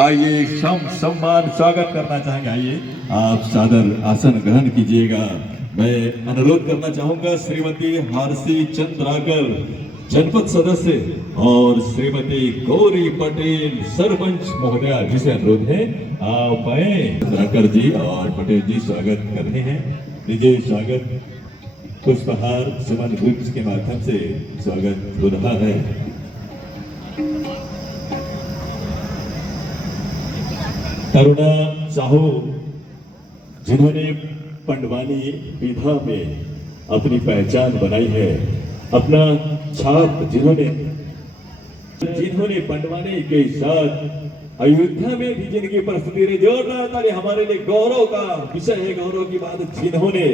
आइए सम्मान स्वागत करना चाहेंगे। आइए आप सादर आसन ग्रहण कीजिएगा। मैं अनुरोध करना चाहूंगा श्रीमती हारसी चंद्राकर जनपद सदस्य और श्रीमती गौरी पटेल सरपंच महोदया जी से अनुरोध है आप आए। चंद्राकर जी और पटेल जी स्वागत कर रहे हैं। लीजिए स्वागत पुष्पहार सुमन गुच्छ के माध्यम से स्वागत हो रहा है। करुणा साहू जिन्होंने पंडवानी विधा में अपनी पहचान बनाई है, अपना छाप जिन्होंने पंडवानी के साथ अयोध्या में भी जिनकी प्रस्तुति ने जोरदार ताली हमारे लिए गौरव का विषय है। गौरव की बात जिन्होंने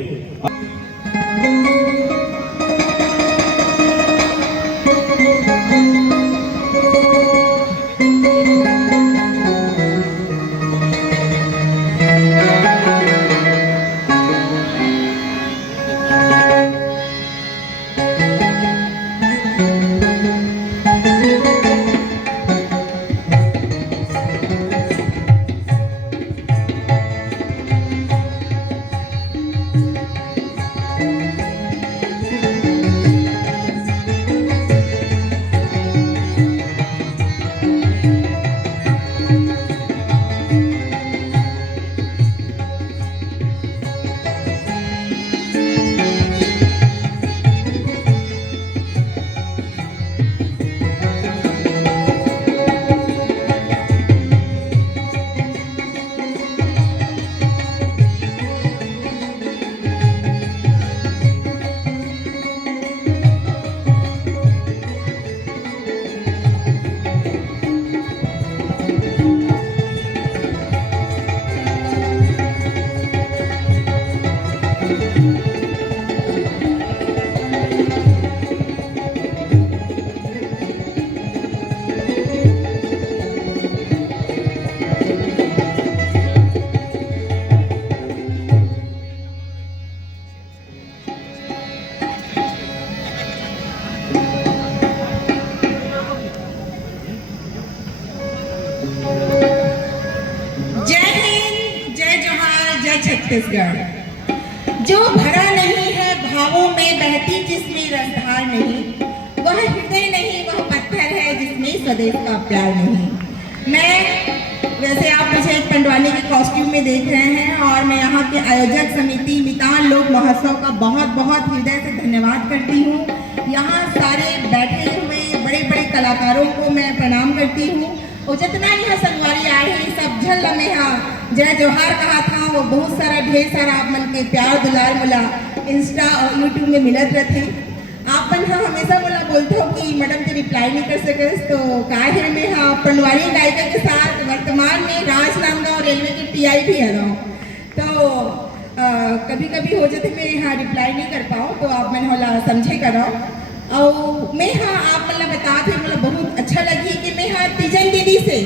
छत्तीसगढ़ जो भरा नहीं है भावों में बहती जिसमें रसधार नहीं, वह हृदय नहीं वह पत्थर है जिसमें स्वदेश का प्यार नहीं। मैं वैसे आप मुझे एक पंडवानी के कॉस्ट्यूम में देख रहे हैं और मैं यहाँ के आयोजक समिति मितान लोक महोत्सव का बहुत बहुत हृदय से धन्यवाद करती हूँ। यहाँ सारे बैठे हुए बड़े बड़े कलाकारों को मैं प्रणाम करती हूँ और जितना यहाँ संगवारी आए हैं सब झल में जय जोहार कहा था वो बहुत सारा ढेर सारा आप मन के प्यार दुलार मोला इंस्टा और यूट्यूब में मिलत रहते। आप मन हाँ हमेशा मोला बोलते हो कि मैडम जो रिप्लाई नहीं कर सके तो काय है मैं हाँ पंडवानी गायिका के साथ वर्तमान में राजनांदगांव रेलवे के टीआई भी है रहा हूँ, तो कभी कभी हो जाते मैं हाँ रिप्लाई नहीं कर पाऊँ तो आप मैंने होला समझे करो। और मैं हाँ आप मतलब बता थे मतलब बहुत अच्छा लगी कि मैं हाँ तीजन दीदी से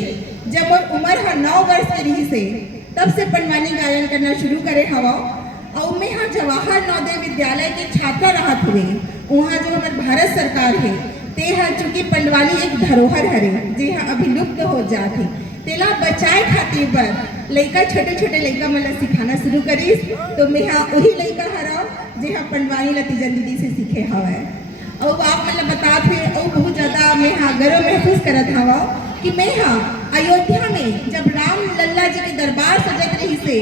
जब और उम्र हाँ 9 वर्ष के रही से तब से पंडवानी गायन करना शुरू करे हवा। और मैं हाँ जवाहर नवोदय विद्यालय के छात्रा रहा हुए वहाँ जो हमारे भारत सरकार है ते हाँ चूंकि पंडवानी एक धरोहर हरे जी हाँ अभी लुप्त हो जाती तेला बचाए खातिर पर लड़का छोटे छोटे लड़का मतलब सिखाना शुरू करी तो मैं हाँ वही लड़का हरा जी हाँ पंडवानी लतीजन दीदी से सीखे हवा है। और आप मतलब बता थे और बहुत ज़्यादा मैं हाँ गर्व महसूस करत हवा कि मैं हाँ अयोध्या में जब राम लल्ला जी के दरबार सजत रही से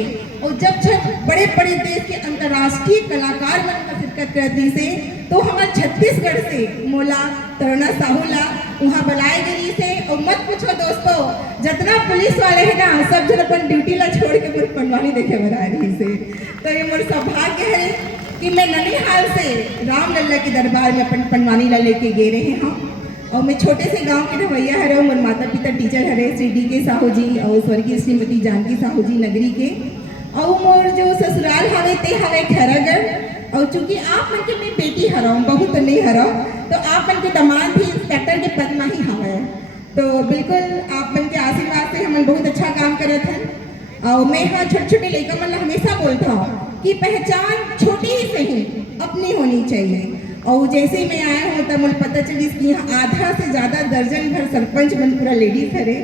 और जब बड़े बड़े देश के अंतर्राष्ट्रीय कलाकार मन का शिरकत करती से तो हमारे छत्तीसगढ़ से मोला तरुणा साहूला वहाँ बुलाए गई से। और मत पूछो दोस्तों जितना पुलिस वाले हैं ना सब जन अपन ड्यूटी ला छोड़ के मेरे पंडवानी देखे बनाए रही से। तो ये मेरा सौभाग्य है कि मैं ननिहाल से राम लल्ला के दरबार में अपन पंडवानी ला लेके गए रहे हैं। और मैं छोटे से गांव के रवैया हरे मेरे माता पिता टीचर हरे श्री डी के साहू जी और स्वर्गीय श्रीमती जानकी साहू जी नगरी के। और मोर जो ससुराल हवे ते हवे खैरागढ़। और चूंकि आप मन के मैं बेटी हराऊँ बहुत तो नहीं हराऊँ तो आप मन के दामाद भी इंस्पेक्टर के पद में ही हवे, तो बिल्कुल आप मन के आशीर्वाद से हम बहुत अच्छा काम करे थे। और मैं हाँ छोटे छोटे लड़का मतलब हमेशा बोलता हूँ कि पहचान छोटी ही सही अपनी होनी चाहिए। और जैसे मैं आया हूँ तब मुझे पता चली कि यहाँ आधा से ज़्यादा दर्जन भर सरपंच बन पूरा लेडीज हरे,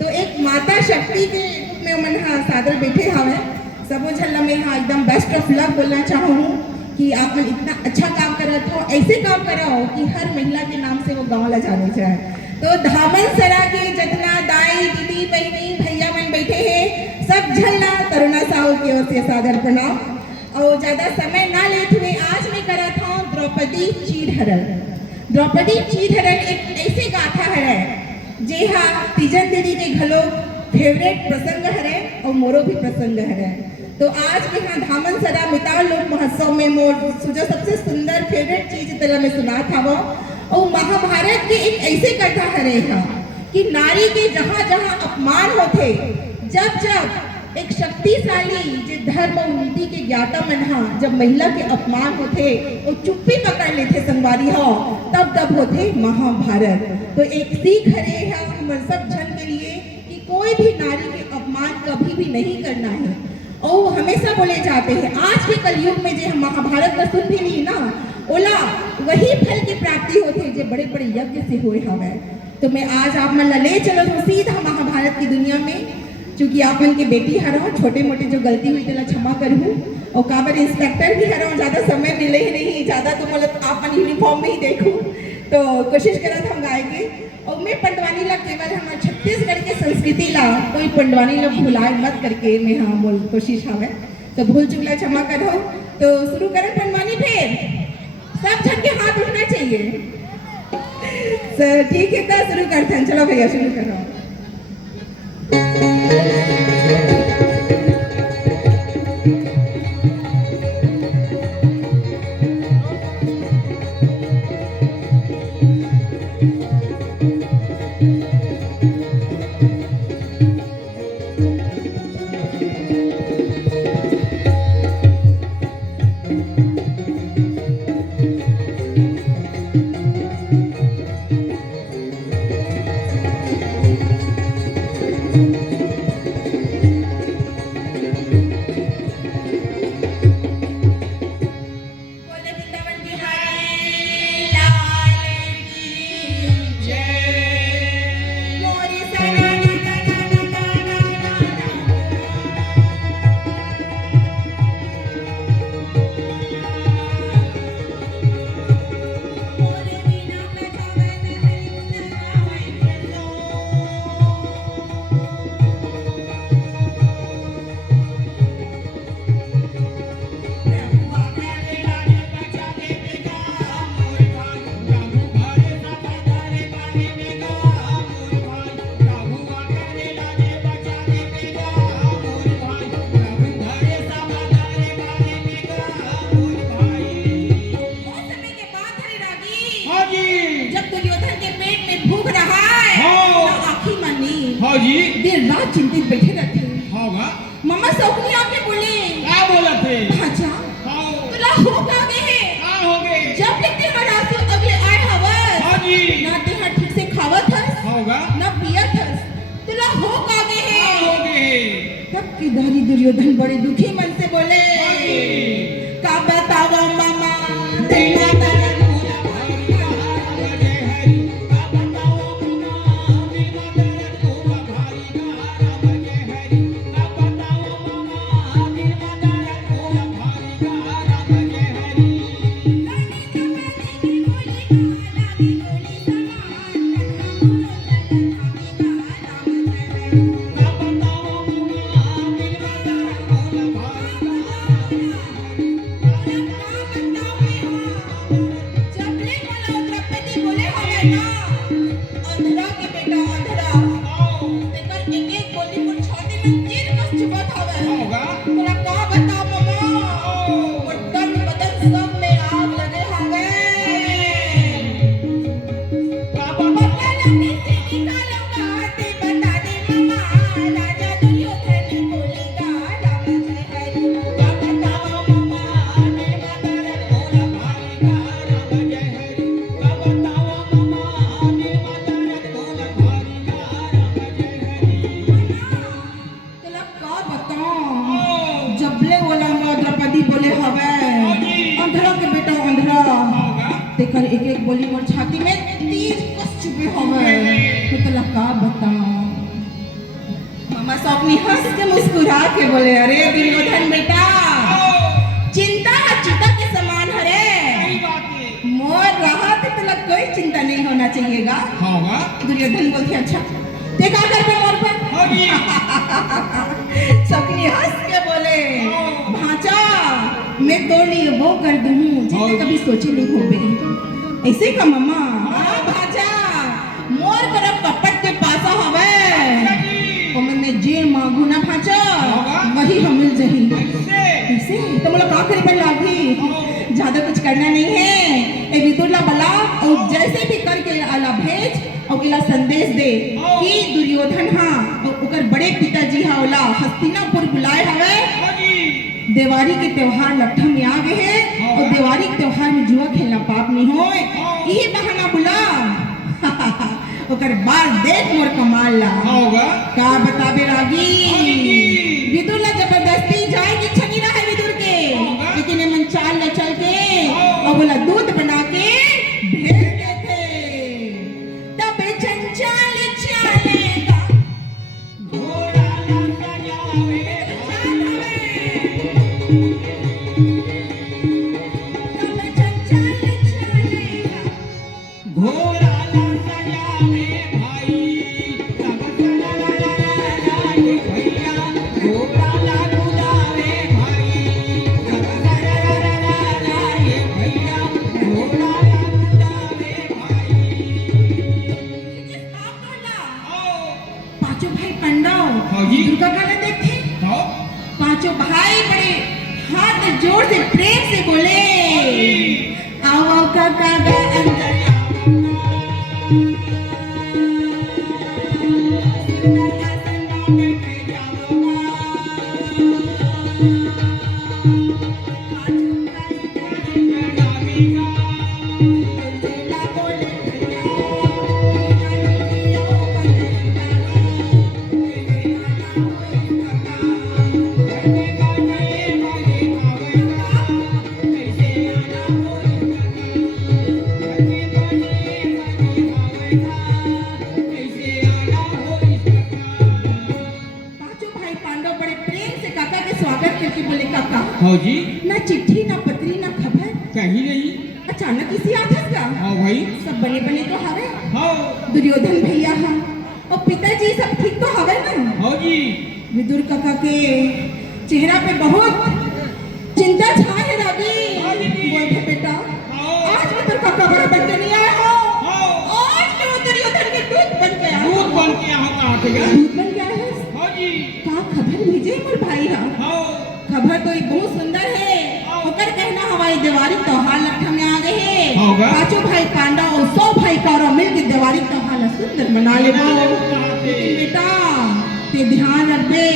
तो एक माता शक्ति के रूप में मन हाँ सादर बैठे हवे सबो झल्ला में हाँ एकदम बेस्ट ऑफ लक बोलना चाहूँ कि आप मन इतना अच्छा काम करत हो, ऐसे काम कराओ कि हर महिला के नाम से वो गाँव ला जाने जाए। तो धामन सरा के जितना दाई दीदी बहनी भैया मन बैठे हैं सब झल्ला तरुणा साहू की ओर से सादर प्रणाम। और ज़्यादा समय ना लेते हुए आज मैं करत हूँ द्रौपदी चीरहरण। द्रौपदी चीरहरण एक ऐसे गाथा है जे हाँ तीजन दीदी के घलो फेवरेट प्रसंग है और मोरो भी प्रसंग है। तो आज के यहाँ धामन सरा मिताल लोक महोत्सव में मोर जो सबसे सुंदर फेवरेट चीज तेरा में सुना था वो और महाभारत के एक ऐसे कथा है कि नारी के जहाँ जहाँ अपमान होते जब जब एक शक्तिशाली जो धर्म और नीति के ज्ञाता मन हा जब महिला के अपमान होते और चुप्पी पकड़ लेते संगवारी हो तब तब होते महाभारत। तो एक सीख है हम सब जन के लिए कि कोई भी नारी के अपमान कभी भी नहीं करना है और हमेशा बोले जाते हैं आज के कलयुग में जो हम महाभारत का सुन भी नहीं ना ओला वही फल की प्राप्ति होती है जो बड़े बड़े यज्ञ से हुए हवे। तो मैं आज आप मन ले चलो सीधा महाभारत की दुनिया में चूंकि आप मन के बेटी हरो छोटे मोटे जो गलती हुई तेला क्षमा करूँ और काबर इंस्पेक्टर भी हरो ज़्यादा समय मिले ही नहीं ज़्यादा तो मतलब आप मन यूनिफॉर्म में ही देखूँ तो कोशिश करा था हम गाएंगे। और मैं पंडवानी ला केवल हमारे छत्तीसगढ़ के संस्कृति ला कोई पंडवानी ला भुलाए मत करके मैं हाँ बोल कोशिश हवे तो भूल चुकला क्षमा करो। तो शुरू करें पंडवानी फिर सब जन के हाथ उठना चाहिए सर ठीक है तो शुरू करते हैं। चलो भैया शुरू करो। दिन रात चिंतित बैठे रहते होगा मम्मा सौखनी आके बोले क्या बोला थे अच्छा हाँ तुला हो का गए क्या हो गए जब लिखते हरासु अगले आए हवस हाँ जी ना ते हर ठीक से खावत हस होगा ना पियत हस तुला हो का गए क्या हो गए तब की दारी दुर्योधन बड़े दुखी मन से बोले हाँ जी का बतावा मामा तेरा तारा अंधरा के बेटा अंधरा तेकर एक एक गोली मुर छाती में तीर कस चुका था वे होगा तोरा का बता मम्मा बदन बदन सब में आग लगे हवे पापा पता लगी से निकालूंगा ते बता दे मम्मा राजा दुर्योधन बोलेगा राम जय हरि क्या बताओ मम्मा मेरे माता रे बोला भाई का राम जय हरि क्या बताओ मम्मा मेरे माता रे बोला भाई का राम जय हरि तोला का बताऊं जबले बोला मैं द्रौपदी बोले हवे अंधरा के बेटा अंधरा होगा तेकर एक एक गोली मोर छाती में तीर कस चुके हवे तो तोला का बताऊं बस अपनी हंस के मुस्कुरा के बोले, अरे दुर्योधन बेटा, चिंता चिता के समान हरे, सही बात है। मोर रहा तो तुला कोई चिंता नहीं होना चाहिएगा। होगा। दुर्योधन बोलते अच्छा ते का कर पे मोर पर होगी। सबने हंस के बोले, भांचा मैं तो लिए वो कर दूं जिसे कभी सोचे नहीं होबे। ऐसे का मम्मा, हाँ भांचा मोर करब कपट के पासा हवे, और मैं जे मांगू ना भांचा वही हमिल जही। ऐसे तो मोला का करे पर लागी, ज्यादा कुछ करना नहीं है। ए विदुरला बला और जैसे भी करके आला भेज और इला संदेश दे कि दुर्योधन हाँ और ओकर बड़े पिताजी हा ओला हस्तिनापुर बुलाए हवे। दिवाली के त्योहार लट्ठा में आ गए हैं और दिवाली के त्योहार में जुआ खेलना पाप नहीं होए, यही बहाना बुला। ओकर बाद देख मोर कमाल ला होगा। का बताबे रागी, विदुर ला जबरदस्ती जाएगी छनी ना है विदुर के, लेकिन ये मन चाल ले चल के और बोला दूध बना के भेज देते, तब चंचल चलेगा घोड़ा ना सजावे, तब चंचल चलेगा। घोड़ा ना सजावे भाई, तब सरारारारारारे भैया, घोड़ा ना कुदावे भाई, तब सरारारारारे भैया, घोड़ा ना कुदावे भाई। आप बोला आओ। पांचों भाई पांडव हाँ जी। दुर्गा गाना देखे, आओ। पांचों भाई बड़े हाथ जोर से प्रेम से बोले, आओ आओ काका गा अंदर हाँ जी। ना चिट्ठी ना पत्री ना खबर, कहीं नहीं। अचानक किसी आथस का हाँ भाई। सब बने बने तो हवे, हाँ। दुर्योधन भैया हाँ और पिताजी सब ठीक तो हवे ना। हाँ जी। विदुर काका के चेहरा पे बहुत चिंता छाए रागी। हाँ दीदी। बोलते बेटा आज मैं तो काका बड़ा बन के नहीं आया हूँ, आज मैं वो दुर्योधन के दूत बन के आया हूँ। दूध बन के यहाँ कहाँ से गया? दूत बन के आया है? हाँ जी। का खबर भेजे मोर भाई हाँ। हाँ। खबर तो ये बहुत सुंदर है, ओकर कहना हमारी दिवाली त्योहार लट्ठा में आ गए हैं। होगा। पांचों भाई पांडव और 100 भाई कौरव मिल के दिवाली त्योहार ला सुंदर मना ले लेकिन बेटा ते ध्यान रखबे,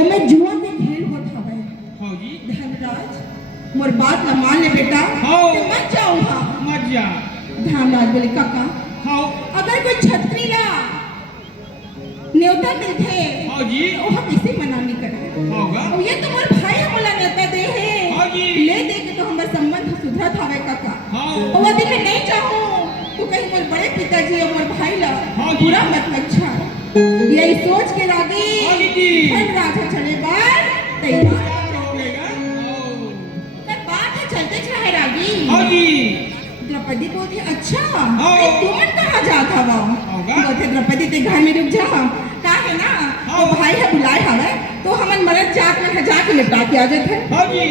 एमे जुआ के खेल होत हवे। हाँ जी। धर्मराज मोर बात ला मान ले बेटा, हाँ। ते मत जाऊंगा। मत जा। धर्मराज बोले काका हाँ। अगर कोई छतरी ला न्योता मिलते हाँ जी। ओहा कैसे मना नहीं करे। होगा। और ये तो मोर भाई हमला न्योता दे है, हाँ जी। ले दे के तो हमारा संबंध सुधरत हवे काका। हाँ। और यदि मैं नहीं चाहूं तो कहीं मोर बड़े पिताजी और मोर भाई ला हाँ जी। बुरा मत लक्षा। यही सोच के रागी हाँ दीदी। राजा चले बार तैयार हो गएगा। कर बात है चलते चाहे रागी। हाँ जी। द्रौपदी बोलती अच्छा हाँ। तुम कहाँ जाता वो होगा। बोलते द्रौपदी ते घर में रुक जा का है ना हाँ। वो भाई है बुलाए हवे तो हमन मरद जात में जाके निपटा के आ जाते। हाँ जी।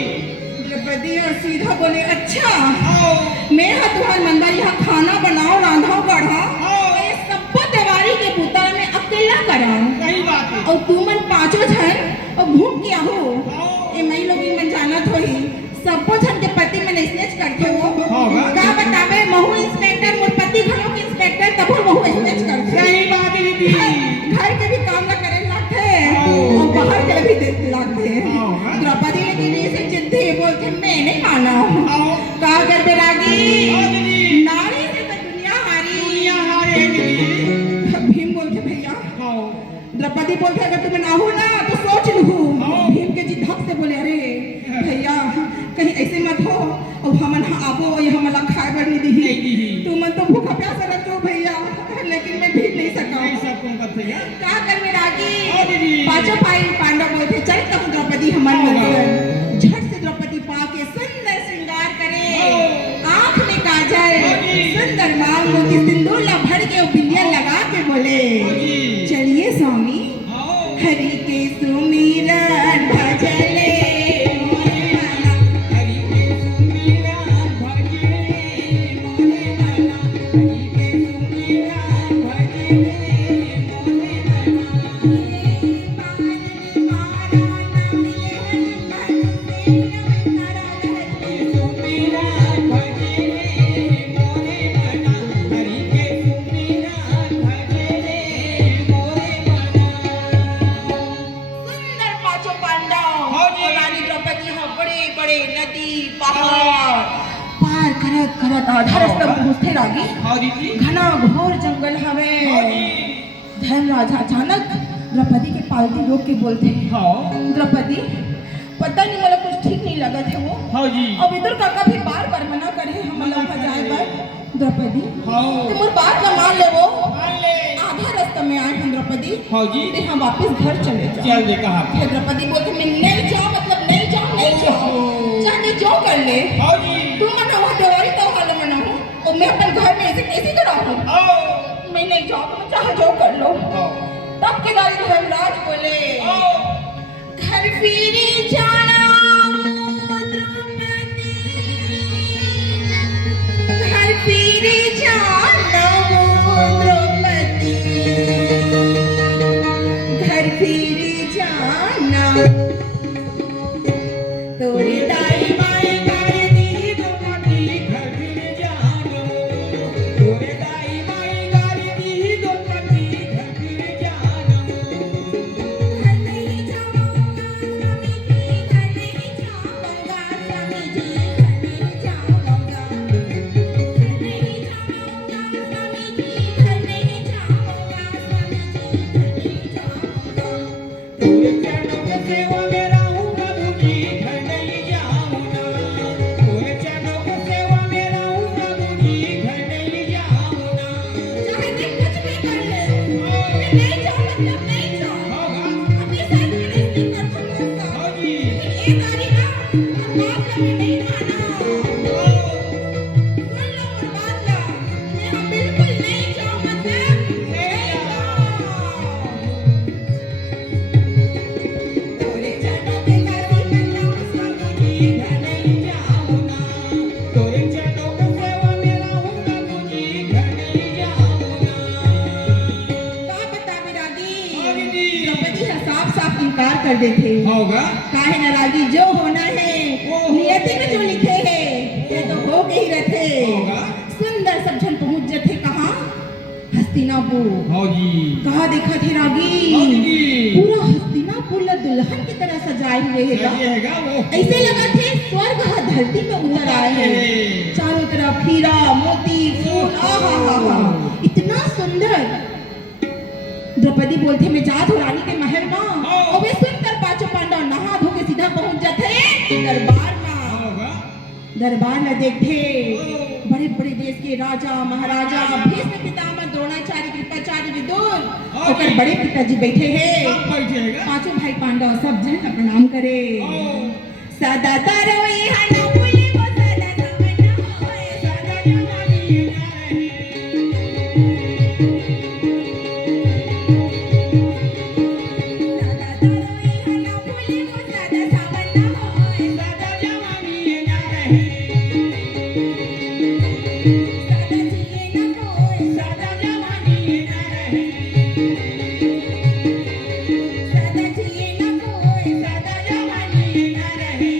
द्रौपदी और सीधा बोले अच्छा हाँ। मैं हा तुम्हार मंदा यहाँ खाना बनाओ रांधाओ बढ़ाओ हाँ। ये सबको दिवाली के पुतला में अकेला कराऊं सही बात है। और तुमन पांचों जन और घूम के आहो। हाँ। ए मई लोग मन जानत होई सबको जन के पति में स्नेच करते हो होगा। का बतावे महू इंस्पेक्टर मोर पति घरों के इंस्पेक्टर तब महू स्नेच करते। सही बात है दीदी। घर के भी काम ना करे लागते हाँ। और बाहर के भी देते लागते। होगा। द्रौपदी लेकिन ऐसे जिद्दी बोलते मैं नहीं माना हाँ। का कर बेरागी हाँ दीदी। नारी से तो दुनिया हारी। दुनिया हारे है दीदी। भीम बोलते भैया हाँ। द्रौपदी बोलते अगर तुम्हें ना हो ना तो सोच लूँ। हाँ। भीम के जी धक से बोले अरे भैया कहीं ऐसे मत हो और हमन हाँ आबो ये हमला खाए बर नहीं दी नहीं दी। तुमन तो भूखा प्यासा रखो भैया लेकिन मैं भीग नहीं सका। नहीं सब कौन करते हैं? का कर में रागी हाँ दीदी। पांचों भाई पांडव बोलते चल तुम द्रौपदी हमारे मंदिर। झट से द्रौपदी पाके सुंदर श्रृंगार करे, आंख में काजल, सुंदर मांग मोती सिंदूर ला भर के बिंदिया लगा के बोले चलिए स्वामी हरि के सुमिरन भजले मोरे माला। हरि के सुमिरन भजले मोरे माला, हरि के सुमिरन भजले मोरे माला। सुमिरन भजले मोरे माला, हरि के सुमिरन भजले मोरे माला। सुंदर पांचों पांडव हाँ जी। और रानी द्रौपदी हाँ बड़े बड़े नदी पहाड़ पार करत करत आधा रास्ता पहुंचते रागी। हाँ दीदी। घना घोर जंगल हवे। हाँ जी। धर्मराज अचानक द्रौपदी के पालती रोक के बोलते हैं हाँ। द्रौपदी पता नहीं मला कुछ ठीक नहीं लगा थे वो। हाँ जी। अब इधर काका भी बार बार मना करे हम लोग का जाए पर द्रौपदी हाँ। तुम बात का मान ले वो। मान ले। आधा रास्ता में आए हम द्रौपदी। हाँ जी। ते हम वापस घर चले जाओ। चल दे कहा। फिर द्रौपदी बोलते मैं नहीं जाऊँ मतलब नहीं जाऊँ नहीं जाऊँ चाहे जो कर ले। हाँ जी। तू मना हुआ देवारी तो हाल मना हूँ और मैं अपने घर में ऐसे कैसे करा हूँ। आओ। मैं नहीं जाऊँ तुम चाहे जो कर लो। आओ। तब के दादी धर्मराज बोले आओ। घर फिरी जाना द्रौपदी, घर फिरी जाना द्रौपदी, घर फिरी जाना तोरी दाई माई कर दी द्रौपदी घर फिर जानो, तोरे दाई माई कर दी द्रौपदी घर फिर जानो। घर नहीं जाऊंगा स्वामी जी, घर नहीं जाऊंगा स्वामी जी, घर नहीं जाऊंगा, घर नहीं जाऊंगा स्वामी जी, घर नहीं जाऊंगा स्वामी जी, घर नहीं जाऊंगा। तोरे चरणों के सेवा में रहूंगा मुझी घर नहीं जाऊंगा, तोरे चरणों के सेवा में रहूंगा मुझी घर नहीं जाऊंगा। चाहे तुम कुछ भी कर ले, मैं नहीं जाऊं मतलब नहीं जाऊं। होगा। अपने साथ में नहीं करता मुझसे। हाँ जी। लेकिन एक बारी ना और बात का मैं नहीं माना। सुन लो और बात लो, मैं हम बिल्कुल नहीं जाऊं मतलब नहीं जाऊं। तोरे चरणों पे गाती बजाऊं स्वामी जी, घर नहीं जाऊंगा, तोरे चरणों के सेवा में रहूंगा मुझी घर नहीं जाऊंगा। का बता बिरागी। हाँ दीदी। द्रौपदी है साफ साफ इनकार कर देते। होगा। काहे नाराजी जो होना है नियति में जो लिखे है ये तो हो के ही रहते। होगा। सुंदर सब जन पहुंच जाते कहाँ हस्तिनापुर। हाँ जी। कहाँ देखा थे रागी हाँ दीदी। पूरा हस्तिनापुर ला दुल्हन की तरह सजाए हुए है कैसे हैगा वो? ऐसे लगा थे स्वर्ग हा धरती पे उतर आए हैं। चारों तरफ हीरा मोती फूल आहा इतना सुंदर। द्रौपदी बोलते मैं जात हो रानी के महल में और वे सुंदर पांचों पांडव नहा धो के सीधा पहुंच जाते दरबार में। होगा। दरबार में देखते बड़े बड़े देश के राजा महाराजा भीष्म पितामह द्रोणाचार्य कृपाचार्य विदुर और बड़े पिताजी बैठे हैं। सब बैठेगा। पांचों भाई पांडव सब जन का प्रणाम करे। सदा तरोई हनो पुली वो सदा समन होए सदा जवानी ना रहे। सदा तरोई हनो पुली वो सदा समन होए सदा जवानी ना रहे, सदा जिए न कोई सदा जवानी ना रहे, सदा जिए न कोई सदा जवानी ना रहे।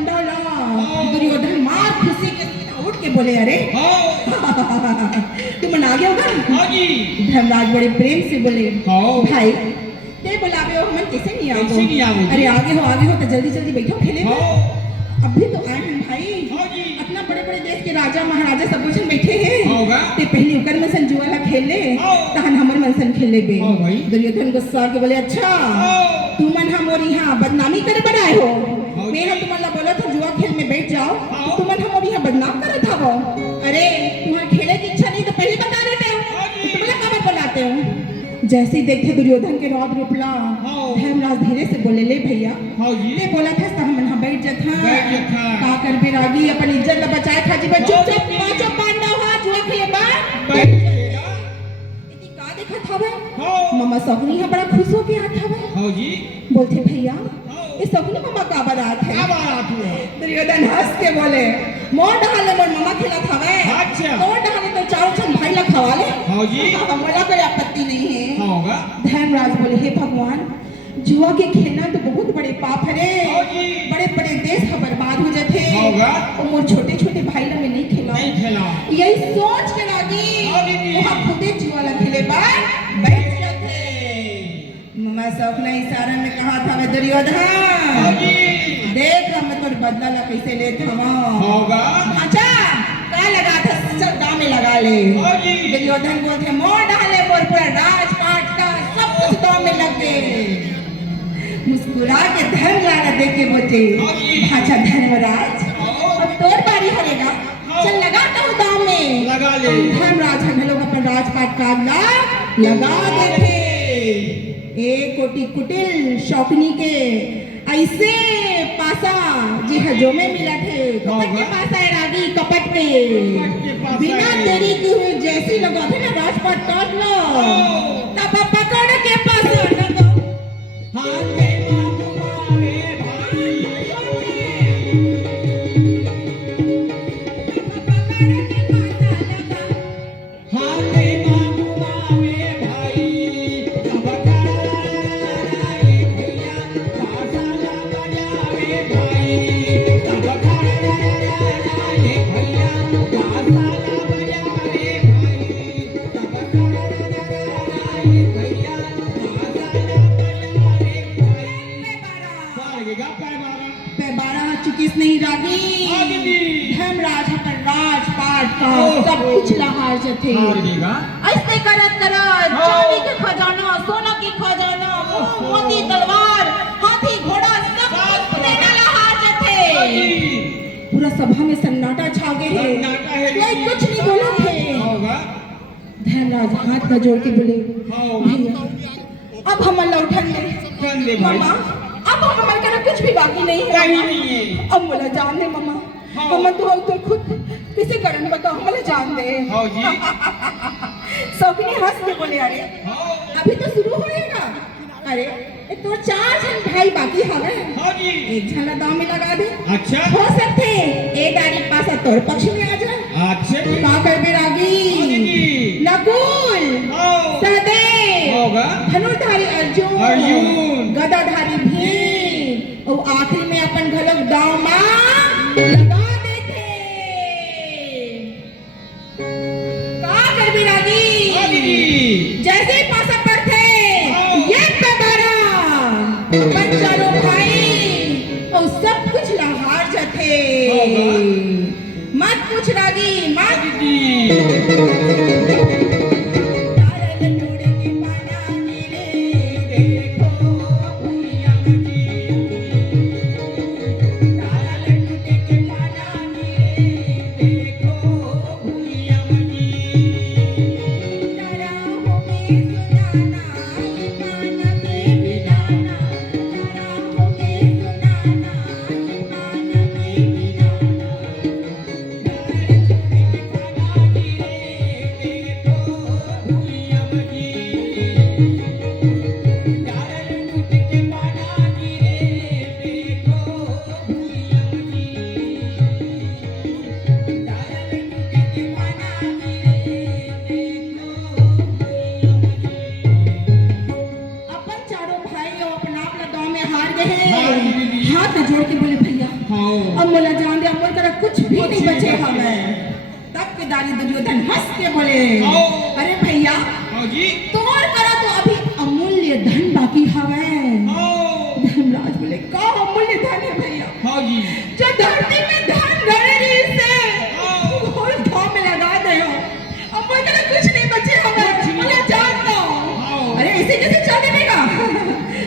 पांडव ला दुर्योधन मार खुशी के सीधा उठ के बोले अरे तुम आ गए होगा। हाँ जी। धर्मराज बड़े प्रेम से बोले हाँ। भाई ते बुलावे हो हम कैसे नहीं कैसे नहीं आओ। आओगे? अरे आगे हो तो जल्दी जल्दी बैठो खेले। हाँ। अभी तो आए हैं भाई। हाँ जी। अपना बड़े बड़े देश के राजा महाराजा सब कुछ बैठे हैं। होगा। ते पहले उकर मनसन जुआला खेल ले हाँ। तहन हमर मनसन खेल ले बे। हाँ भाई। दुर्योधन गुस्सा के बोले अच्छा हाँ। तू मन हमर यहाँ बदनामी करे बनाए हो। हाँ मैं जी। हम तुम्हारा बोला था जुआ खेल में बैठ जाओ हाँ। तुम मन हमर यहाँ बदनाम करत हवो। अरे तुम्हारे खेले की इच्छा नहीं तो पहले बता देते हो। हाँ जी। तुम लोग कब बुलाते हो। जैसे ही देखते दुर्योधन के रौद रुपला हाँ। धर्मराज धीरे से बोले ले भैया हाँ जी। ते बोला था हम यहाँ बैठ जाता बैठ जाता। का कर बिरागी अपन इज्जत ल बचाए खाजी बा चुपचाप पांचों पांडव हाथ जुआ खेले बा बैठ जाएगा। इति का देखत हवे। हाँ। मामा सगनी है बड़ा खुश हो के आत हवे। हाँ जी। बोलते भैया हाँ। ये सगनी मामा का बारात है। क्या बात हुआ? दुर्योधन हंस के बोले मोर डहाले मोर मामा खिलात हवे। अच्छा। मोर डहाले तो चारों छन भाई ला खवा ले। हाँ जी। हमरा कोई आपत्ति नहीं है। हाँ होगा। धर्मराज बोले हे भगवान जुआ के खेलना तो बहुत बड़े पाप है रे। हाँ जी। बड़े बड़े देश का बर्बाद हो जाते होगा। और मोर छोटे छोटे भाई ला में नहीं खिला नहीं खेला। यही सोच के लागी हाँ दीदी। वहाँ खुदे जुआ ला खेले बार बैठ जाते। मम्मा सपना इशारा में कहा था वे दुर्योधन हाँ जी। देख हम तोर बदला ला कैसे लेते हम। होगा। अच्छा का लगा था सब दाम में लगा ले। हाँ जी। दुर्योधन बोलते मोर डाले मोर पूरा राजपाट का सब कुछ दाम में लग गए। मुस्कुरा के धर्मराज देख के बोलते हाँ जी। अच्छा धर्मराज हाँ। अब तोर बारी हरेगा हाँ। चल लगाता हूँ दाम में। लगा ले। धर्मराज हम लोग अपन राजपाट का लगा देते। एक कोटि कुटिल शौकनी के ऐसे पासा जी हजो में मिला थे कपट के पासा है रागी कपट पे कपट के पासा बिना है। देरी के हुए जैसी लगा थे ना राजपाट काट लो हाँ। तब पकड़ के पासा लगा हाथ के बाबू मारे भाई। पकड़ के पासा लगा हाथ के बाबू मारे भाई। अब कराए भैया पासाला बजावे भाई। अब कराए भैया पासाला बजावे भाई। अब कराए भैया पासाला बजावे भाई। बार गे गा पैर मारा। पे 12 चुकिस नहीं रागी हाँ दीदी। धर्मराज अपन राजपाट का ओहो। सब कुछ लहार जथे हार गेगा। ऐसे करत करत हाँ। चांदी के खजाना सोना के खजाना मोती तलवार हाथी घोड़ा सब कुछ देना लहार जथे। पूरा सभा में सन्नाटा छा गए है सन्नाटा है। कोई कुछ नहीं बोला है। होगा। धर्मराज हाथ का जोड़ के बोले हाँ। भैया अब हम लौटन ले कर ले भाई। मामा अब हमारे करना कुछ भी बाकी नहीं है कहीं मामा। नहीं है। अब मुला जान दे मामा। हाँ। मामा तो खुद किसे करन बताओ मुला जान दे। हाँ जी। सबने हंस के बोले अरे हाँ। अभी तो शुरू होएगा। अरे ये तो 4 जन भाई बाकी हवे हाँ जी। एक झला दाव में लगा दे अच्छा। हो सकते ए तारीख पासा तोर पक्ष में आ जाए। अच्छा जी। का कर बेरागी हाँ दीदी। नकुल हाँ। सहदेव होगा। धनुर्धारी अर्जुन अर्जुन। गदाधारी भीम और आखिरी में अपन घलक दाव में लगा देते। का कर बिरागी हाँ दीदी। जैसे ही पासा पड़ते हाँ। ये पे 12 बच्चारों भाई और सब कुछ लहार जथे। होगा। मत पूछ रागी हाँ मत दीदी। अपन चारों भाई और अपना अपना गांव में हार गए हार हैं। गए दीदी। हाथ जोड़ के बोले भैया हाँ अब मोला जान दे अमोल करा कुछ भी नहीं बचे हमें। तब के दारी दुर्योधन हंस के बोले हाँ। अरे भैया हाँ जी तोर करा तो अभी अमूल्य धन बाकी हवे। हाँ धर्मराज बोले का अमूल्य धन है भैया? हाँ जी जो धरती में धन गड़े रही से हाँ। और धाम में लगा दे हो। अमूल करा कुछ नहीं बचे हमें, बोले जान दो। हाँ। अरे ऐसे कैसे चल देगा?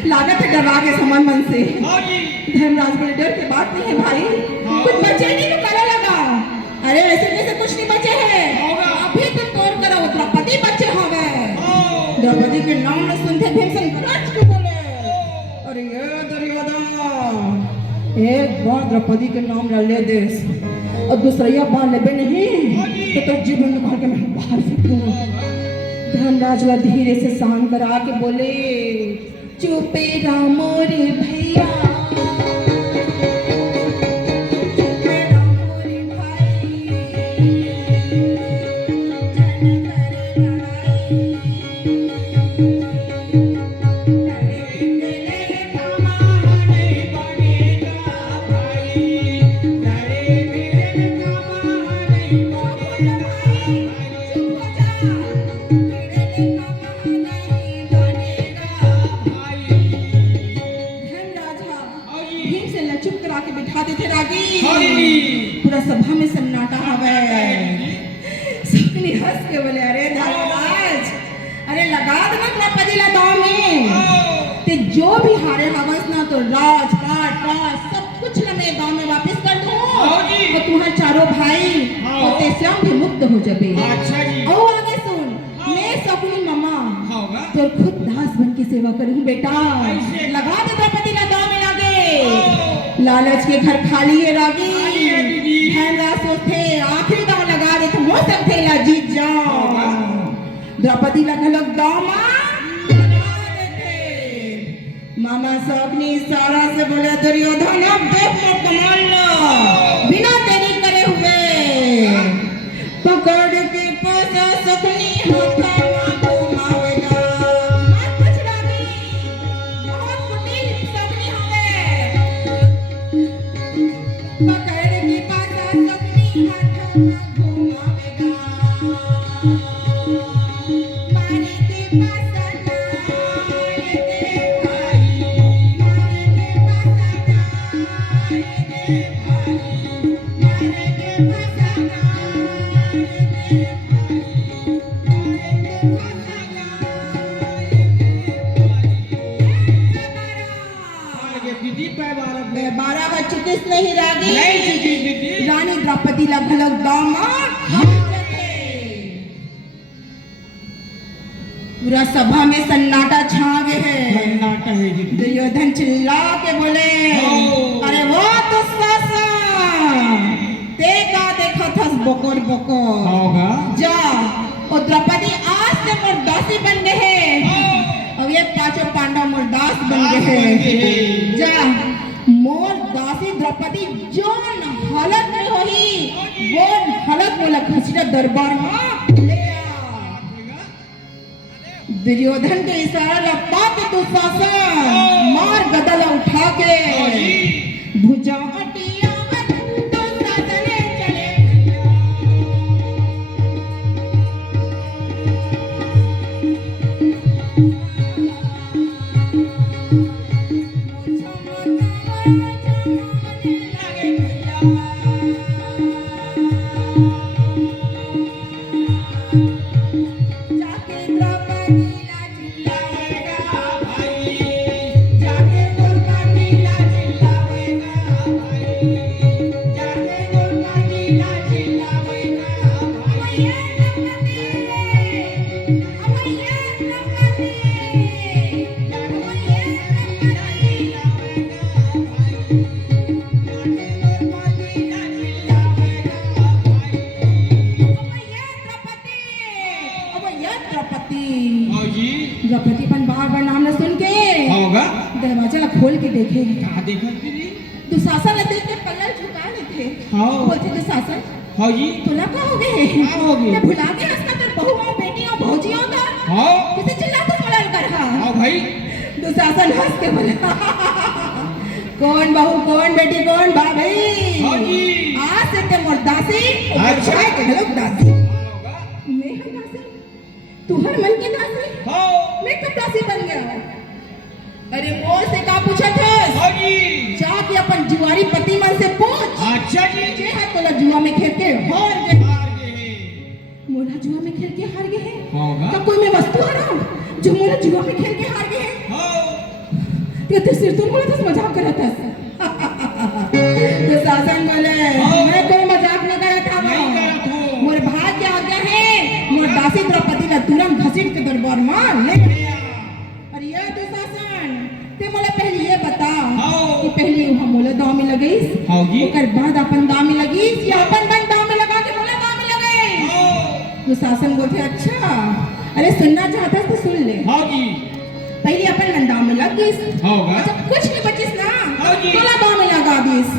लागत है डरा के समान मन से। हाँ जी धर्मराज बोले डर की बात नहीं है भाई, हाँ। कुछ बचे नहीं तो करा लगा। अरे ऐसे कैसे कुछ नहीं बचे हैं? होगा। अभी तो तोड़ करा वो द्रौपदी बचे हवे। हाँ। द्रौपदी के नाम न सुनते भीमसेन गरज के बोले अरे ये दुर्योधन एक बार द्रौपदी के नाम ले ले देस और दूसरा बार लेबे नहीं तो जीवन निकाल के मैं बाहर फेंक दूंगा। धर्मराज ला धीरे से शांत करा के बोले चुपे रामो रे भैया, चुपे रामो रे भाई, जन करे लड़ाई, करे बिगड़े कामा नहीं बनेगा भाई, करे बिगड़े कामा नहीं बनेगा भाई, चुप हो जा, बिगड़े कामा नहीं बनेगा भाई। धर्मराजा भीम से लचुप करा के बिठाते थे रागी। पूरा सभा में सन्नाटा हवे। सबने हंस के बोले अरे धर्मराज अरे लगा देना द्रौपदी ला दांव में ते जो भी हारे हवस ना तो राज पाट राज सब कुछ ना मैं दांव में वापस कर दूं और तुम्हारे चारों भाई और ते स्वयं भी मुक्त हो जाबे। अच्छा जी और आगे सुन मैं सकुनी मम्मा होगा तो खुद दास बन की सेवा करूं बेटा। ऐसे? लगा दे द्रौपदी ला दांव में लागे। लालच के घर खाली है रागी। खाली है दीदी। धर्मराज सोचते आखिरी दांव लगा दे तो हो सकते ला जीत जाओ। होगा। द्रौपदी ला घलक दांव में लगा देते। मामा सकुनी सारा से बोले दुर्योधन अब देख मत कमाल लो बिना देरी करे हुए पकड़ के पासा सकुनी हाथा घुमावेगा। मत कुछ रागी बहुत कुटिल सकुनी हवे। पकड़ के पासा सकुनी हाथा घुमावेगा। मारी के पासा नाय दे भाई, मारी के पासा नाय दे भाई, मारी के पासा नाय दे भाई, मारी के पासा नाय दे भाई। आगे दीदी पे भारत में मैं 12 बज चुकिस नहीं रागी। नहीं चुकी दीदी। रानी द्रौपदी ला घलक दामा पूरा सभा में सन्नाटा छा गए है। कर्नाटक है दीदी दुर्योधन चिल्ला के बोले अरे वो दुशासन ते का देखा था बकोर बकोर होगा जा और द्रौपदी आज से मुर्दासी बन गए हैं। अब ये पांचों पांडव मुर्दास बन गए हैं। जा मोर दासी द्रौपदी जोन हालत में होही वो हालत में लखसरा दरबार में ले आ। दुर्योधन के इशारा लपा के दुशासन मार गदला उठा के भुजा हटियावत दुशासन चले भैया। जाके द्रौपदी ला चिल्लाएगा भाई, जाके द्रौपदी ला चिल्लाएगा भाई, जाके द्रौपदी ला चिल्लाएगा भाई। अमैया द्रौपदी, अमैया द्रौपदी, हाँ जी द्रौपदी अपन बार नाम न सुन के होगा दरवाजा ला खोल के देखे कहा देखा दीदी दुशासन ने देख के पल्लर झुका लेते। हाँ। बोलते दुशासन हाँ जी तुला का हो गए का हो गए? मैं भुला के हंसता तेरे बहू और बेटी और भौजियों का हाँ किसे चिल्लाते बोलल कर। हाँ भाई दुशासन हंस के बोला कौन बहू कौन बेटी कौन भाभी हाँ जी। आज से ते मोर दासी और अच्छा। चाय के ढलक दासी होगा मैं हूँ दासी तू हर मन की दासी हाँ मैं कब दासी बन गया हूँ अरे मोर से का पूछा था हाँ जी। जाके अपन जुआरी पति मन से पूछ अच्छा जी। जे है तोला जुआ में खेल के हार गए हार गए हैं। मोला जुआ में खेल के हार गए हैं होगा तो कोई मैं वस्तु हराऊं जो मोला जुआ में खेल के हार गए हैं हाँ ये तो सिर तुम बोले तो मजाक कर रहा था तो शासन बोले हाँ। मैं कोई मजाक नहीं कर रहा था नहीं करत हो। मोर भाग्य आ गया है मोर दासी द्रौपदी ने तुरंत घसीट के दरबार में ले गया और ये तो शासन ते मोला पहले ये बता हाँ। कि पहले वहां मोला दाव में लगईस हाँ जी। ओकर बाद अपन दाव में लगईस या अपन बन दाव में लगा के मोला दाव में लगईस हाँ तो शासन बोलते अच्छा अरे सुनना चाहता है तो सुन ले हाँ जी। पहले अपन मन दाव में लगिस होगा अच्छा कुछ नहीं बचिस ना हाँ जी। तोला दाव में लगा दिस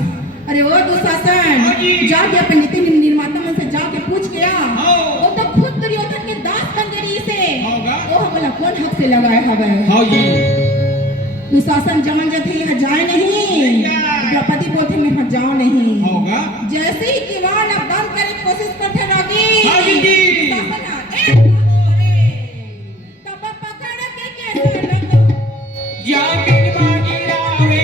अरे ओ दुशासन हाँ जी। जाके अपन नीति निर्माता मन से जाके पूछ के आ हाँ। वो तो खुद दुर्योधन के दास बन गई से होगा ओ हमला कौन हक से लगाए हवे हाँ जी। दुशासन जमन जथे यहाँ जाए नहीं जाए। द्रौपदी बोलते मैं यहाँ जाऊं नहीं होगा जैसे ही किवाड़ अब बंद करे कोशिश करते रही हाँ जी। दुशासन एक करे तब पकड़ के कैसे लगा जामिन मांगी रावे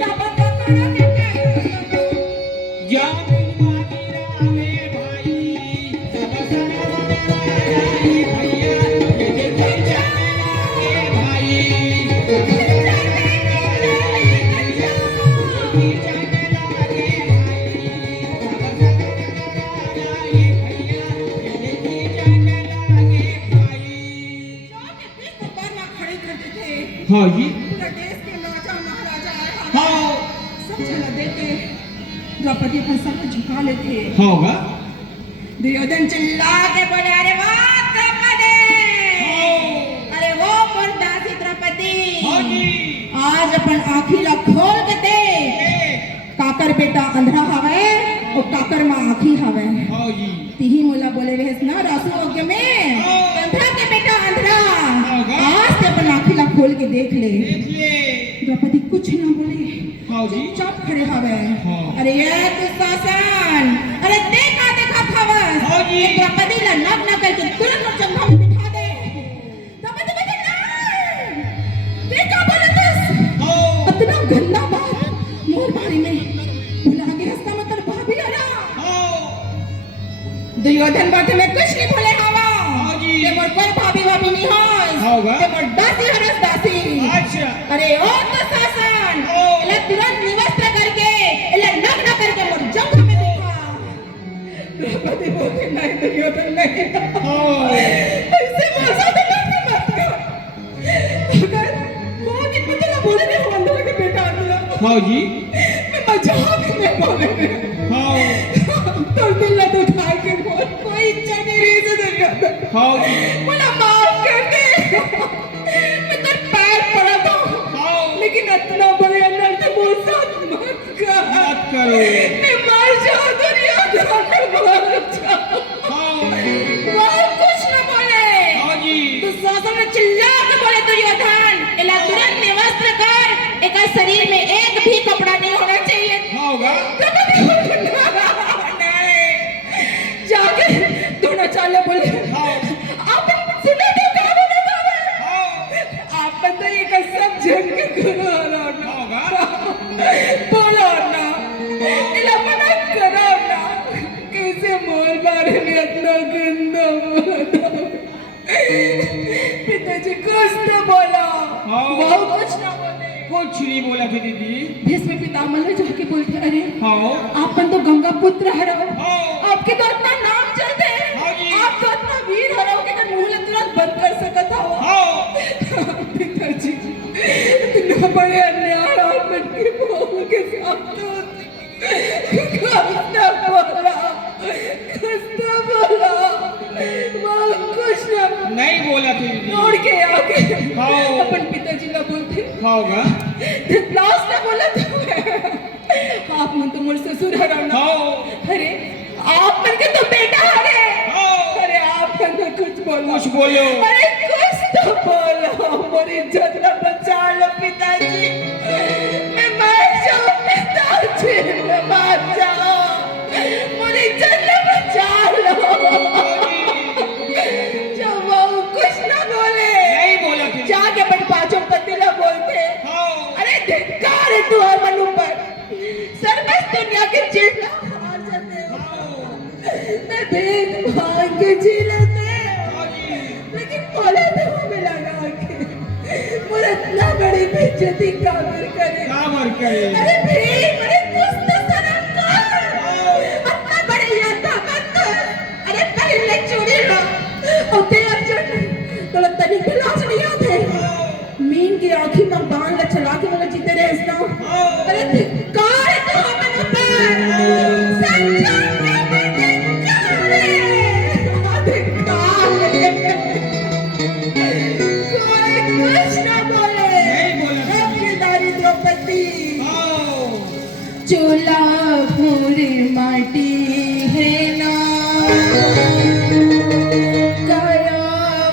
तब पकड़ के कैसे लगा जामिन मांगी रावे भाई सब सना भैया ये देखो जामिन भाई जाके फिर दरबार में खड़े करते थे हाँ जी। पूरा देश के राजा महाराजा आए हैं। हाँ सब चला देते द्रौपदी अपन सर झुका लेते होगा दुर्योधन चिल्ला के बोले अरे वाह द्रौपदी अरे वो मोर दासी द्रौपदी हाँ जी। आज अपन आँखी ला खोल के दे काकर बेटा अंधरा हवे और काकर माँ आँखी हवे हाँ जी। तिही मोला बोले रहे ना रासु यज्ञ में अंधरा के बेटा अंधरा आज से अपन आँखी ला खोल के देख ले देखिए द्रौपदी कुछ ना बोले हाँ जी। चुपचाप खड़े हवे हाँ। अरे ये दुशासन अरे देखा देखा खबर हाँ जी। ये द्रौपदी ला नग न करके तुरंत और चंगा में बिठा दे द्रौपदी बोले नहीं देखा बोले तुस हाँ इतना गंदा बात मोर बारे में भुला के हंसना मतलब भाभी अरा हाँ दुर्योधन बात में कुछ नहीं बोले हवा हाँ जी। ये मोर कोई भाभी भाभी नहीं होस होगा। ये मोर दासी हरस दासी अच्छा अरे ओ दुशासन ओ। इला तुरंत निवस्त्र करके इला नग्न करके मोर जंग में दिखा द्रौपदी बोलती नहीं दुर्योधन नहीं हाँ ऐसे भाषा तो मत कर अगर वो कि मुझे ना बोले नहीं हम लोग के बेटा अंदर हाँ जी। मैं मजाक में बोले हाँ तो दिल तो उठा के बोल कोई इच्छा नहीं रही से दुर्योधन हाँ जी। बोला माफ कर दे मैं तेरे पैर पड़ा था हाँ लेकिन इतना बड़े अंदर से बोल साथ मत कर मत करो मैं मर जाऊं दुर्योधन मैं मर जाऊं हाँ वो कुछ न बोले हाँ जी। तो शासन ने चिल्ला के बोले दुर्योधन इला तुरंत निवस्त्र कर एक शरीर में एक भी कपड़ा नहीं होना चाहिए होगा द्रौपदी बोली, नहीं जाके द्रोणाचार्य बोले हाँ आप सुनो तो क्या बोले बाबा हाँ आप तो ये कसम जंग के करो ना होगा बोलो ना इला मना करो ना कैसे मोर बारे में इतना गंदा बोला पिताजी कुछ तो बोला हाँ। वो कुछ ना बोले कुछ नहीं बोला कि दीदी भीष्म पितामह ने जाके बोलते अरे हाँ आपन तो गंगा पुत्र हरो हाँ आपके तो इतना नाम चलते हाँ जी। आप तो इतना वीर हरो कि अगर मुंह तुरंत बंद कर सकत हो हाँ पिताजी इतना बड़े अन्याय आपन के बहू के साथ तो कसना बोला वो कुछ ना नहीं बोला कि दीदी दौड़ के आके हाँ। अपन पिताजी का बोलते होगा लास्ट में बोला तो आप मन तो मोर ससुर हरो ना हाँ अरे आप मन के तो बेटा हरे हाँ अरे आप मन तो कुछ बोलो कुछ बोलो अरे कुछ तो बोलो, मेरी इज्जत न बचा लो पिताजी, मैं मर जाऊं पिताजी, मैं मर जाऊं, मेरी इज्जत न बचा लो। जो वो कुछ न बोले, नहीं बोला फिर। जाके बड़ पांचों पतिला बोलते, हाँ। अरे धिक्कार है तू अमन ऊपर, सर्वस दुनिया के चीज ना हार जाते हो, मैं भीख मांग के जी लेते, लेकिन बोला तो हमें लगा के मुझे इतना बड़ी बेइज्जती काबिर करे। काबर करे। अरे भीख, अरे कुछ तो शर्म कर, इतना बड़े योद्धा बनकर, अरे पहले चूड़ी लो, और तेरा चुन, तो तनी के लाश नहीं आते, मीन की आँखी में बांध ला चला के मुझे जीते रहे इसना, अरे धिक्कार है तो हमें ऊपर, संचार में धिक्कार है, धिक्कार है। कोई कुछ न बोले, नहीं बोला। अपनी दारी द्रौपदी, हाँ। चूल्हा पूरी माटी है ना, काया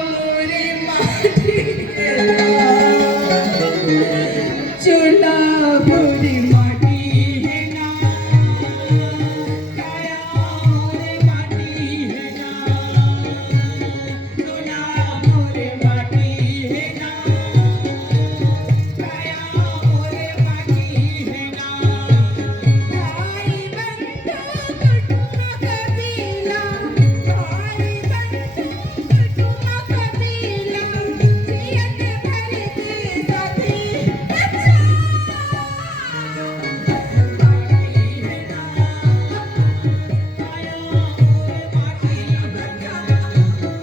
पूरी माटी है ना, चूल्हा पूरी माटी है ना, काया पूरी माटी है ना, चूल्हा पूरी माटी है ना, काया पूरी माटी है ना, भाई बंधु कुटुंब कबीला, भाई बंधु कुटुंब कबीला, जियत भर के साथी अच्छा, माटी है ना, काया पूरी माटी है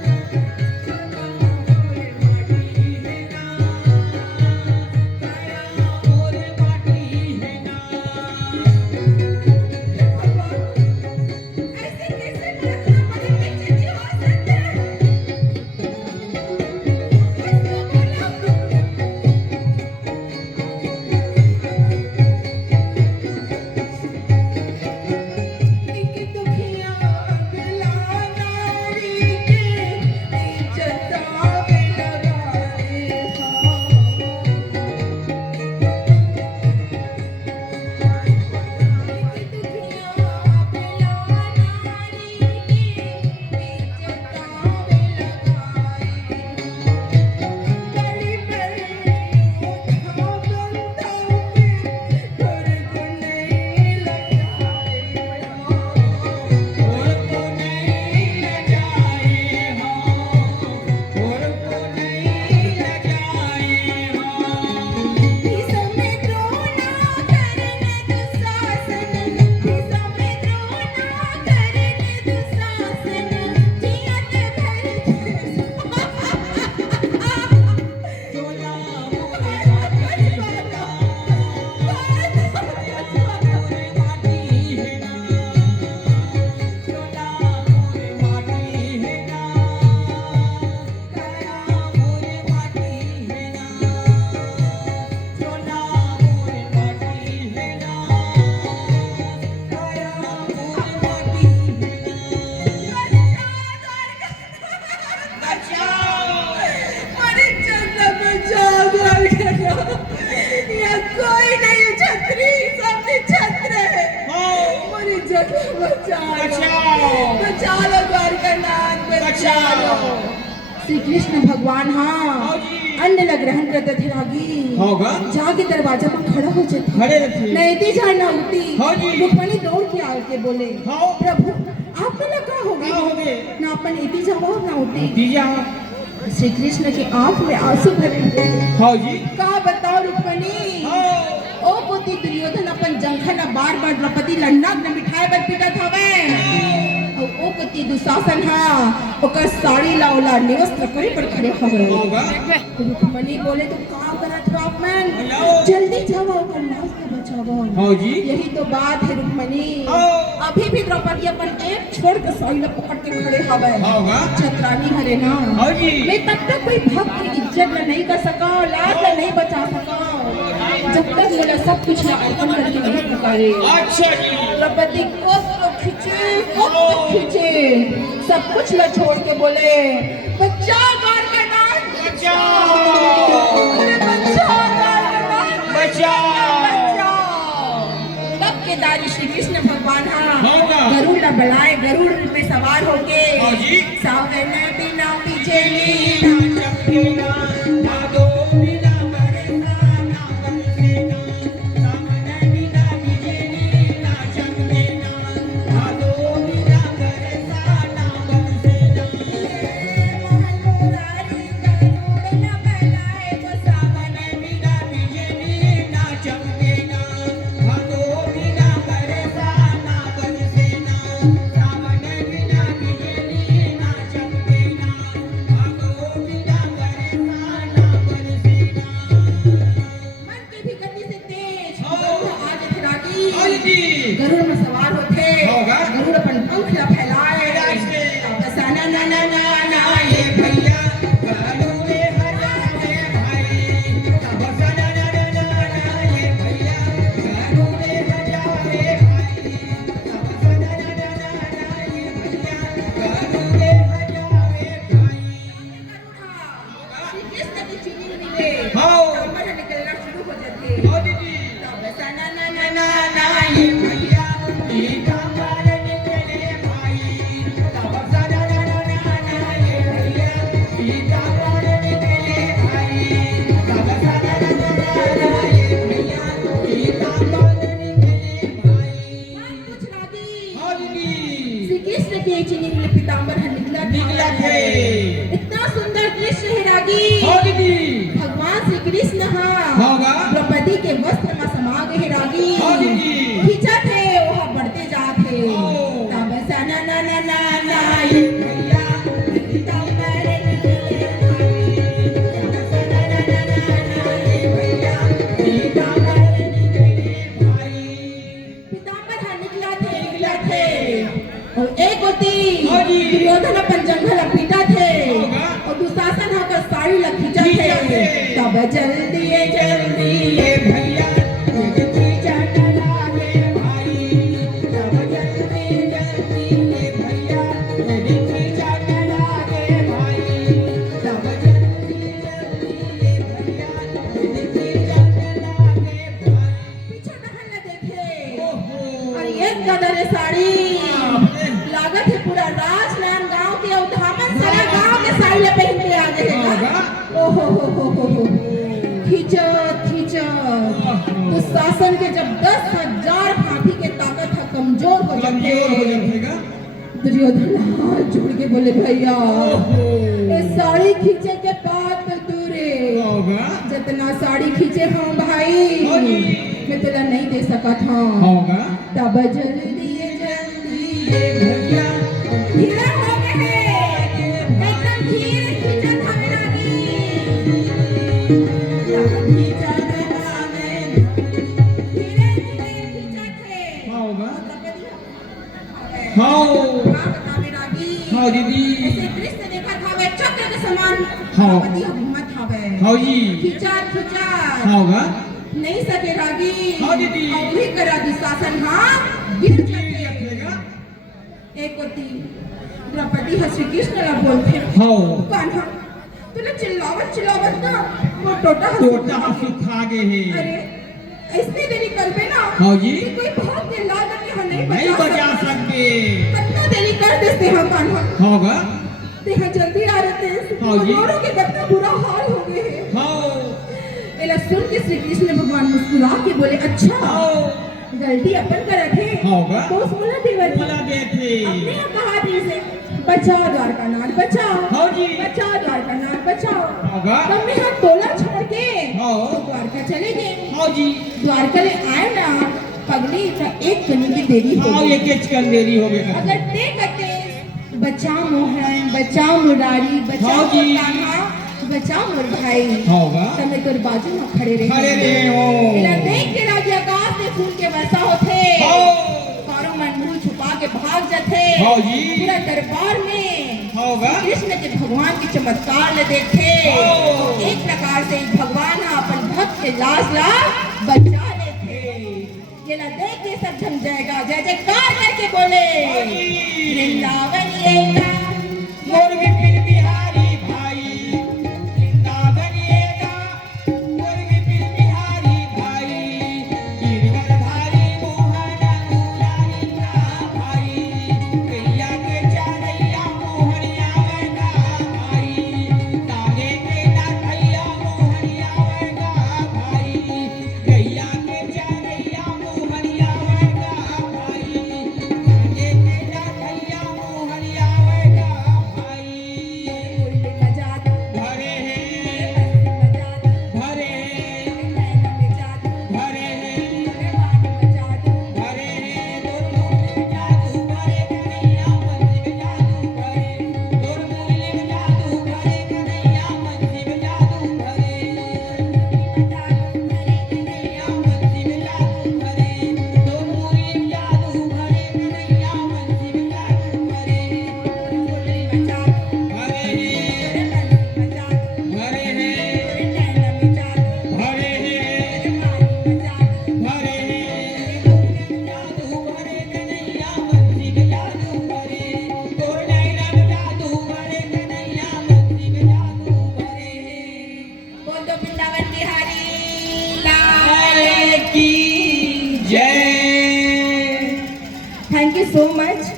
ना, चूल्हा पूरी माटी है ना, काया पूरी माटी है ना। ऐसे कैसे इतना बड़ी बेइज्जती हो सकती है? एक दुखिया अबला नारी के इज्जत आवे लगाए और को नहीं लजाए हो, और को नहीं लजाए हो। चोला मोरे माटी है ना, चोला मोरे माटी है ना, काया मोरे माटी है ना, चोला मोरे माटी है ना, काया मोरे माटी है ना। बचाओ। कोई नहीं छतरी, सबने छत्र है, हाँ। मेरी जगह बचाओ, बचाओ। बचा लो द्वारकानाथ, बचा लो। श्री कृष्ण भगवान हाँ जी। अन्न ला ग्रहण करते थे रागी, होगा। जाके दरवाजा पर खड़ा हो जाते, खड़े रहते। नहीं थी जाना होती, हाँ जी। रुक्मणी दौड़ के आके बोले, हाँ। प्रभु आप लोग का हो क्या हो गए, गए? ना अपन इति जाओ ना होती। दीजा। श्री कृष्ण की आंख में आंसू भरे हुए, हाँ जी। का बताओ रुक्मणी, हाँ। ओ पोती दुर्योधन अपन जंखन बार बार द्रौपदी लन्ना न मिठाई पर पीटा थावे, और ओ पोती दुशासन हाँ ओकर साड़ी लाओला निवस्त्र करे पर खड़े हवे। होगा। रुक्मणी बोले तो का करत हो आप मन, जाओ। जल्दी जाओ ओकर लाश के बचाओ। हाँ जी। यही तो बात है रुक्मणी, हाँ। अभी भी द्रौपदी अपन एक छोड़ के साड़ी ला पकड़ के खड़े हवे, होगा। छत्रानी हरे ना, हाँ जी। मैं तब तक कोई भक्त की इज्जत ला नहीं कर सका, लाज ला नहीं बचा सका, जब तक मेरा सब कुछ ला अर्पण करके नहीं पुकारे। अच्छा जी। द्रौपदी को खींचे, सब कुछ ला छोड़ के बोले बच्चा द्वारकानाथ, बचाओ अरे बचाओ द्वारकानाथ, बचाओ। तब केदारी श्री कृष्ण भगवान होगा। गरुड़ बढ़ाए, गरुड़ पे सवार होके हाँ जी। सावन बिना पीछे लीला चमकेगा भादो बिना बरसा ना बरसेना सावन बिना बिजली ना चमकेना भादो बिना बरसा ना बरसेना महलोरारी गरुड़ न बनाए वो सावन बिना बिजली ना चमकेना भादो बिना बरसा ना बरसेना सावन बिना बिजली ना चमकेना भादो बिना बरसा ना बरसेना। मन की भी गति से तेज हाँ। गरुड़ आज थिरागी हाँ जी। गरुड़ में सवार होते होगा। गरुड़ अपन पंख ला फैलाए फैलाए। बस ना ना ना ना ना ये भैया गरुड़े हजारे भाई तब सना ना ना ना ना ये भैया गरुड़े हजारे भाई तब सना ना ना ना ना ये भैया गरुड़े हजारे भाई। श्री कृष्ण की चीनी निकले हाँ। तांबर निकलना शुरू हो जाते हाँ दीदी बस ना ना ना ना ना ये भैया ये कांबार निकले भाई तब सना ना ना ना ना ये भैया ये कांबार निकले भाई तब सना ना ना ना ना ये भैया ये कांबार निकले भाई। मन कुछ रागी हाँ दीदी श्री कृष्ण के चीनी निकले पीताम्बर निकला निकला थे। इतना सुंदर दृश्य है रागी हाँ दीदी भगवान श्री कृष्ण होगा। द्रौपदी के वस्त्र में समा गए रागी हाँ दीदी। खींचा थे वह बढ़ते जाते हाँ। तब सा ना ना ना ना ना ये भैया पीताम्बर निकले भाई तब सा ना ना ना ना ना ये भैया पीताम्बर निकले भाई। पीताम्बर हाँ निकला थे और एक होती हाँ जी। दुर्योधन अपन जंगल पीटा थे होगा। और दुशासन होकर साड़ी ला खींचा खींचा थे थे। तब जल्दी जल्दी ये भैया एक खींचा लागे भाई तब जल्दी जल्दी ये भैया एक खींचा लागे भाई तब जल्दी जल्दी ये भैया एक खींचा लागे भाई। पीछे टहल न देखे ओहो और ये कदर साड़ी आपने लागत है पूरा राजनांद गांव के उधामन सारा गांव के साड़ी ला पहन के आ गए होगा। ओहो हो खींचो खींचो दुशासन के जब 10,000 हाथी के ताकत है कमजोर हो जाते कमजोर हो जाएगा। दुर्योधन हाथ जोड़ के बोले भैया ओहो ये साड़ी खींचे के बाद तो दूरे होगा। जितना साड़ी खींचे हम भाई हाँ जी। मैं तुला नहीं दे सका था होगा। तब जल्दी जल्दी ये भैया धीरे हो गए एकदम धीरे खींचा था मेरा तब खींचा था मैं धीरे धीरे खींचा थे होगा। हाँ हाँ बता मेरा हाँ दीदी ऐसे दृश्य देखा था वे चक्र के समान हाँ। पति हिम्मत था वे हाँ जी खींचा खींचा होगा। नहीं सके रागी हाँ दीदी। और भी करा दुशासन हाँ गिर जाते रखेगा। एक होती द्रौपदी श्री कृष्ण ला बोलते हाँ कान्हा तूने चिल्लावत ना वो टोटा टोटा सुखा गए हैं। अरे इतनी देरी कर पे ना हाँ जी। कि कोई बहुत देर लागत कि हम नहीं नहीं बचा सकते। कितना देरी कर देते हैं कान्हा होगा। ते हैं जल्दी आ रहे थे हाँ जी। दोनों के कितना बुरा हाल हो गए हैं हाँ एला सुन के श्री कृष्ण भगवान मुस्कुरा के बोले अच्छा हाँ गलती अपन कर रखे होगा। तो बोला देवर बोला गए थे। अपने कहा दी से बचाओ द्वारकानाथ बचाओ हाँ जी। बचाओ द्वारकानाथ बचाओ होगा। तब में हम तोला छोड़ के हाँ। तो द्वारका चले गए हाँ जी द्वारका ले आए ना पगली का एक कनी की देरी हो हाँ गई ये केच कर देरी हो गया। अगर ते करते बचाओ मोहन बचाओ मुरारी बचाओ हाँ जी। कान्हा बचाओ मोर भाई होगा। तब तोर बाजू में खड़े रहे खड़े रहे हो। इला देख के राजा आकाश से फूल के वर्षा होते हाँ। पारो मंडूल छुपा के भाग जाते हाँ जी। पूरा दरबार में होगा। कृष्ण के भगवान के चमत्कार ले देखे हाँ। एक प्रकार से भगवान अपन भक्त के लाश ला बचा लेते ये ला देख के सब जम जाएगा जय जयकार करके बोले हाँ जी। वृंदावन ये मोर विपिन बिहारी भाई बिहारी लाल की जय। Thank you so much.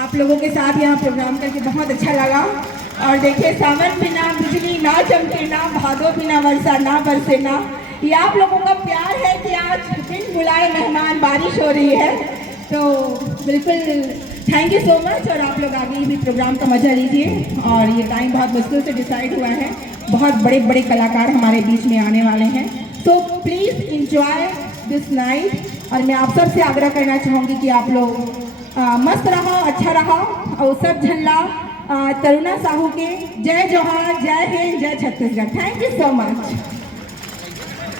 आप लोगों के साथ यहाँ प्रोग्राम करके बहुत अच्छा लगा। और देखिए, सावन बिना बिजली ना चमके ना, भादो बिना वर्षा ना बरसे ना, ये आप लोगों का प्यार है कि आज बिन बुलाए मेहमान बारिश हो रही है। तो बिल्कुल थैंक यू सो मच। और आप लोग आगे भी प्रोग्राम का मजा लीजिए। और ये टाइम बहुत मुश्किल से डिसाइड हुआ है, बहुत बड़े बड़े कलाकार हमारे बीच में आने वाले हैं। तो प्लीज़ इंजॉय दिस नाइट। और मैं आप सबसे आग्रह करना चाहूँगी कि आप लोग मस्त रहो, अच्छा रहो। और सब झल्ला तरुणा साहू के जय जोहार, जय हिंद, जय Chhattisgarh. Thank you so much.